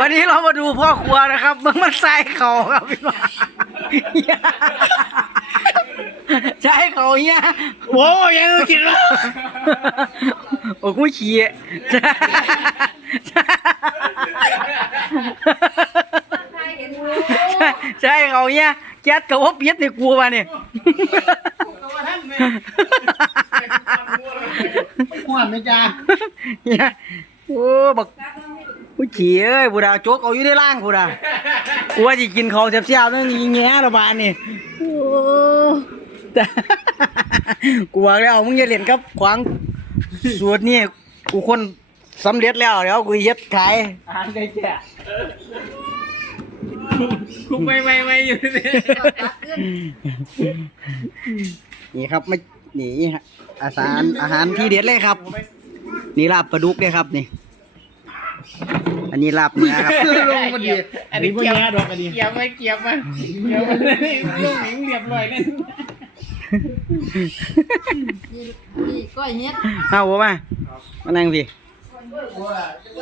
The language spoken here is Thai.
วันนี้เรามาดูพ่อครัวนะครับมึงมันใส่เขาครับพี่น้องใช่เขาเนี่ยโว้ยยังกินแล้วโอ้กูขี้ใช่ใช่เขาเนี่ยแก๊สกับว่าเปียดในกูมาเนี่ยขวานนะจ๊ะเนี่ยโอ้บัก กูขี้เอ้ยบูดาโจกเอาอยู่ในล่างกูดากูว่าจะกินเขาวเสียบๆนั่นยิงแง่ระบาดนี่โอ้แต่กูว่าแล้วมึงอย่าเล่นกับขวางสูตรนี่กูคนสำเร็จแล้วเดี๋ยวกูเย็ดขายอ่านได้แก่คุกไม่ไม่ไม่อยู่เนี่ยนี่ครับไม่นี่ฮะอาหารอาหารที่เด็ดเลยครับ นี่ลาบปลาดุกเลยครับนี่ อันนี้ลาบเนื้อครับ ลงมาดีอันนี้เกี่ยวดอกอันนี้เกี่ยวไม่เกี่ยวมาเกี่ยวมาลงหนิงเรียบร้อยนั่นนี่นี่ก้อยเฮ็ดเอาผมมามานั่งพี่ว่า